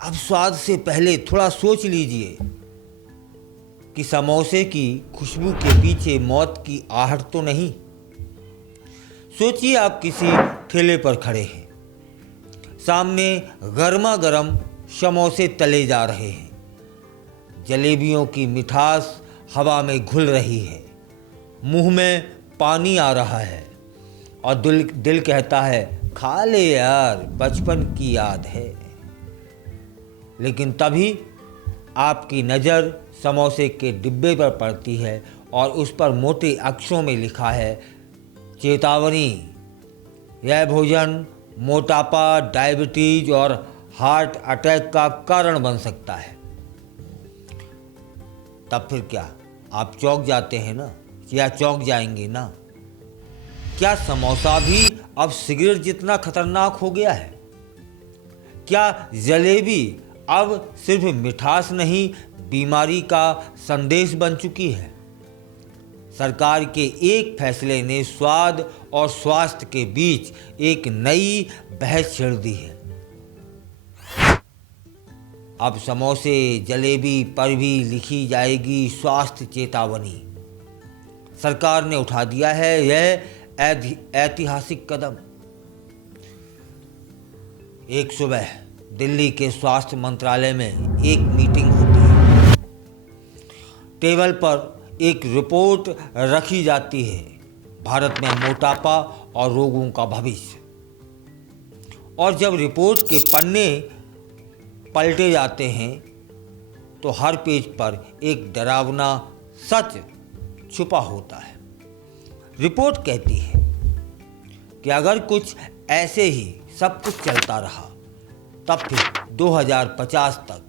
अब स्वाद से पहले थोड़ा सोच लीजिए कि समोसे की खुशबू के पीछे मौत की आहट तो नहीं। सोचिए आप किसी ठेले पर खड़े हैं, सामने गर्मा गर्म समोसे तले जा रहे हैं, जलेबियों की मिठास हवा में घुल रही है, मुंह में पानी आ रहा है और दिल कहता है खा ले यार, बचपन की याद है। लेकिन तभी आपकी नज़र समोसे के डिब्बे पर पड़ती है और उस पर मोटे अक्षरों में लिखा है चेतावनी, यह भोजन मोटापा, डायबिटीज और हार्ट अटैक का कारण बन सकता है। तब फिर क्या आप चौंक जाते हैं ना, या चौंक जाएंगे ना? क्या समोसा भी अब सिगरेट जितना खतरनाक हो गया है? क्या जलेबी अब सिर्फ मिठास नहीं, बीमारी का संदेश बन चुकी है? सरकार के एक फैसले ने स्वाद और स्वास्थ्य के बीच एक नई बहस छेड़ दी है। अब समोसे, जलेबी पर भी लिखी जाएगी स्वास्थ्य चेतावनी। सरकार ने उठा दिया है यह ऐतिहासिक कदम। एक सुबह दिल्ली के स्वास्थ्य मंत्रालय में एक मीटिंग होती है। टेबल पर एक रिपोर्ट रखी जाती है, भारत में मोटापा और रोगों का भविष्य। और जब रिपोर्ट के पन्ने पलटे जाते हैं तो हर पेज पर एक डरावना सच छुपा होता है। रिपोर्ट कहती है कि अगर कुछ ऐसे ही सब कुछ चलता रहा तब फिर 2050 तक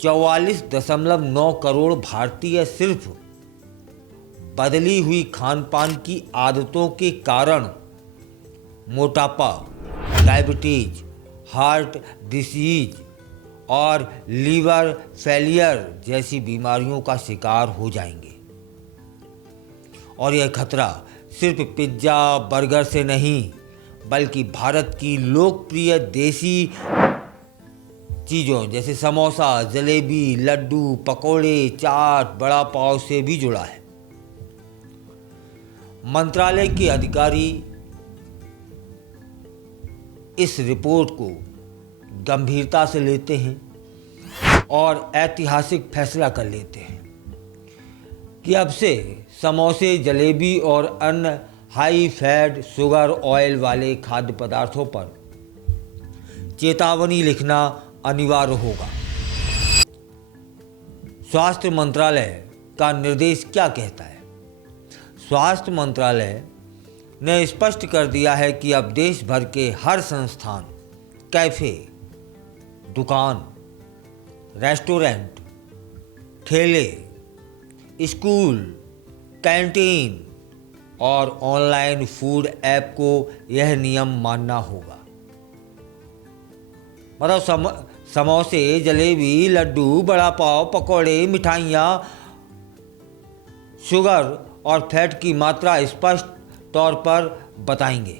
44.9 करोड़ भारतीय सिर्फ बदली हुई खान पान की आदतों के कारण मोटापा, डायबिटीज, हार्ट डिसीज और लीवर फेलियर जैसी बीमारियों का शिकार हो जाएंगे। और यह खतरा सिर्फ पिज्ज़ा, बर्गर से नहीं, बल्कि भारत की लोकप्रिय देसी चीज़ों जैसे समोसा, जलेबी, लड्डू, पकोड़े, चाट, बड़ा पाव से भी जुड़ा है। मंत्रालय के अधिकारी इस रिपोर्ट को गंभीरता से लेते हैं और ऐतिहासिक फैसला कर लेते हैं कि अब से समोसे, जलेबी और अन्य हाई फैट, शुगर, ऑयल वाले खाद्य पदार्थों पर चेतावनी लिखना अनिवार्य होगा। स्वास्थ्य मंत्रालय का निर्देश क्या कहता है? स्वास्थ्य मंत्रालय ने स्पष्ट कर दिया है कि अब देश भर के हर संस्थान, कैफे, दुकान, रेस्टोरेंट, ठेले, स्कूल, कैंटीन और ऑनलाइन फूड ऐप को यह नियम मानना होगा। मतलब समोसे, जलेबी, लड्डू, बड़ा पाव, पकौड़े, मिठाइयाँ, शुगर और फैट की मात्रा स्पष्ट तौर पर बताएंगे।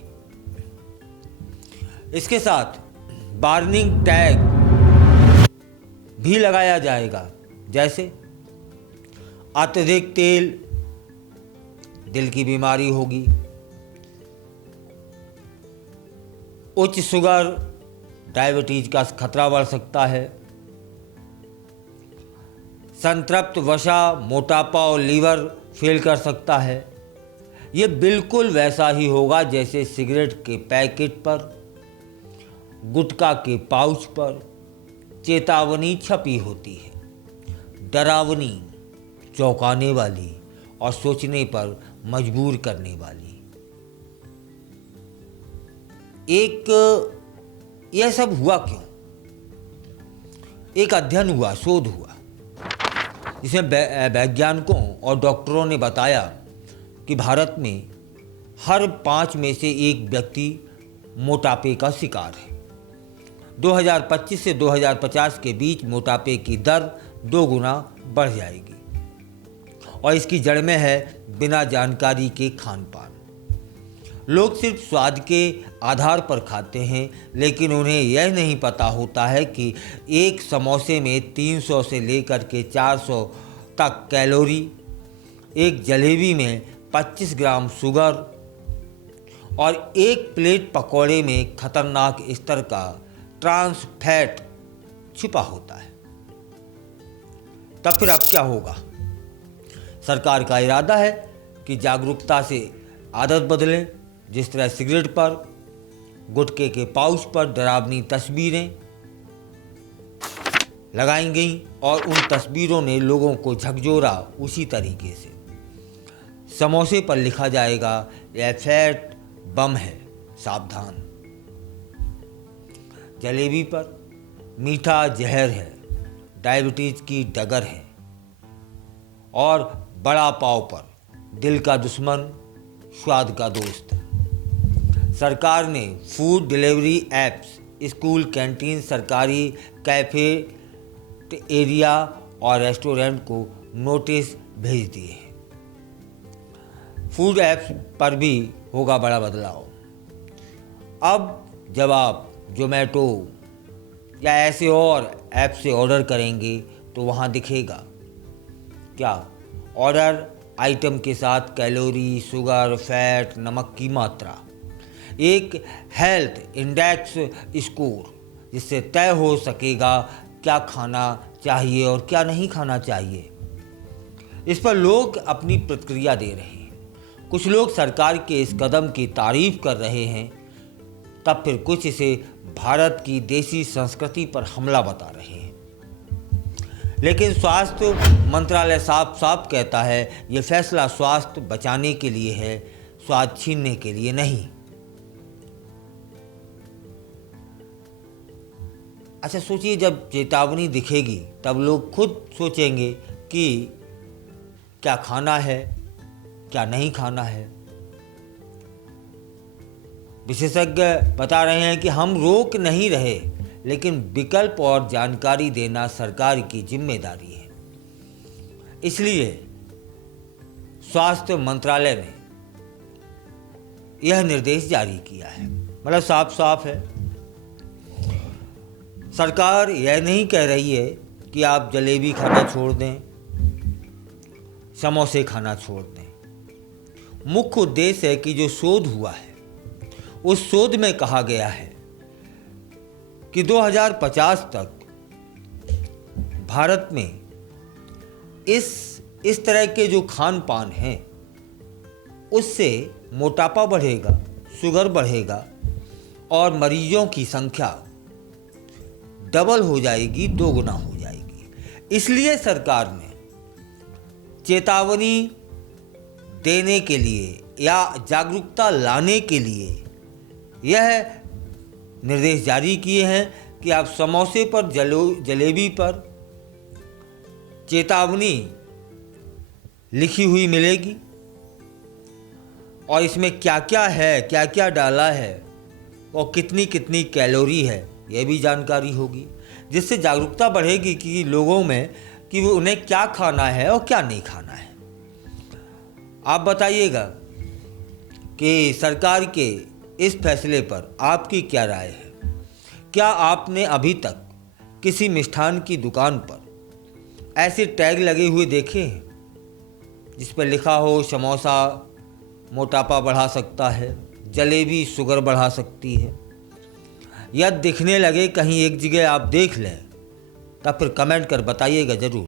इसके साथ वार्निंग टैग भी लगाया जाएगा, जैसे अत्यधिक तेल दिल की बीमारी होगी, उच्च शुगर डायबिटीज का खतरा बढ़ सकता है, संतृप्त वसा मोटापा और लीवर फेल कर सकता है। ये बिल्कुल वैसा ही होगा जैसे सिगरेट के पैकेट पर, गुटखा के पाउच पर चेतावनी छपी होती है। डरावनी, चौंकाने वाली और सोचने पर मजबूर करने वाली। यह सब हुआ क्यों? एक अध्ययन हुआ, शोध हुआ, जिसमें वैज्ञानिकों और डॉक्टरों ने बताया कि भारत में हर 5 में से एक व्यक्ति मोटापे का शिकार है। 2025 से 2050 के बीच मोटापे की दर 2 गुना बढ़ जाएगी और इसकी जड़ में है बिना जानकारी के खान पान। लोग सिर्फ स्वाद के आधार पर खाते हैं, लेकिन उन्हें यह नहीं पता होता है कि एक समोसे में 300 से लेकर के 400 तक कैलोरी, एक जलेबी में 25 ग्राम शुगर और एक प्लेट पकौड़े में खतरनाक स्तर का ट्रांस फैट छिपा होता है। तब फिर अब क्या होगा? सरकार का इरादा है कि जागरूकता से आदत बदलें। जिस तरह सिगरेट पर, गुटखे के पाउच पर डरावनी तस्वीरें लगाई गईं और उन तस्वीरों ने लोगों को झकझोरा, उसी तरीके से समोसे पर लिखा जाएगा यह फैट बम है, सावधान। जलेबी पर मीठा जहर है, डायबिटीज की डगर है। और बड़ा पाव पर दिल का दुश्मन, स्वाद का दोस्त। सरकार ने food delivery apps, school canteen, सरकारी कैफे एरिया और रेस्टोरेंट को नोटिस भेज दिए हैं। फूड ऐप्स पर भी होगा बड़ा बदलाव। अब जब आप जोमेटो या ऐसे और ऐप से ऑर्डर करेंगे तो वहाँ दिखेगा क्या? ऑर्डर आइटम के साथ कैलोरी, शुगर, फैट, नमक की मात्रा, एक हेल्थ इंडेक्स स्कोर, जिससे तय हो सकेगा क्या खाना चाहिए और क्या नहीं खाना चाहिए। इस पर लोग अपनी प्रतिक्रिया दे रहे हैं। कुछ लोग सरकार के इस कदम की तारीफ कर रहे हैं, तब फिर कुछ इसे भारत की देसी संस्कृति पर हमला बता रहे हैं। लेकिन स्वास्थ्य मंत्रालय साफ साफ कहता है ये फैसला स्वास्थ्य बचाने के लिए है, स्वाद छीनने के लिए नहीं। अच्छा सोचिए, जब चेतावनी दिखेगी तब लोग खुद सोचेंगे कि क्या खाना है, क्या नहीं खाना है। विशेषज्ञ बता रहे हैं कि हम रोक नहीं रहे, लेकिन विकल्प और जानकारी देना सरकार की जिम्मेदारी है। इसलिए स्वास्थ्य मंत्रालय ने यह निर्देश जारी किया है। मतलब साफ साफ है, सरकार यह नहीं कह रही है कि आप जलेबी खाना छोड़ दें, समोसे खाना छोड़ दें। मुख्य उद्देश्य है कि जो शोध हुआ है, उस शोध में कहा गया है कि 2050 तक भारत में इस तरह के जो खान पान हैं, उससे मोटापा बढ़ेगा, शुगर बढ़ेगा और मरीजों की संख्या डबल हो जाएगी, दोगुना हो जाएगी। इसलिए सरकार ने चेतावनी देने के लिए या जागरूकता लाने के लिए यह निर्देश जारी किए हैं कि आप समोसे पर, जलेबी पर चेतावनी लिखी हुई मिलेगी और इसमें क्या क्या है, क्या क्या डाला है और कितनी कितनी कैलोरी है, यह भी जानकारी होगी, जिससे जागरूकता बढ़ेगी कि लोगों में कि वो उन्हें क्या खाना है और क्या नहीं खाना है। आप बताइएगा कि सरकार के इस फैसले पर आपकी क्या राय है? क्या आपने अभी तक किसी मिष्ठान की दुकान पर ऐसे टैग लगे हुए देखे हैं जिस पर लिखा हो समोसा मोटापा बढ़ा सकता है, जलेबी शुगर बढ़ा सकती है? या दिखने लगे कहीं एक जगह आप देख लें, तब फिर कमेंट कर बताइएगा ज़रूर।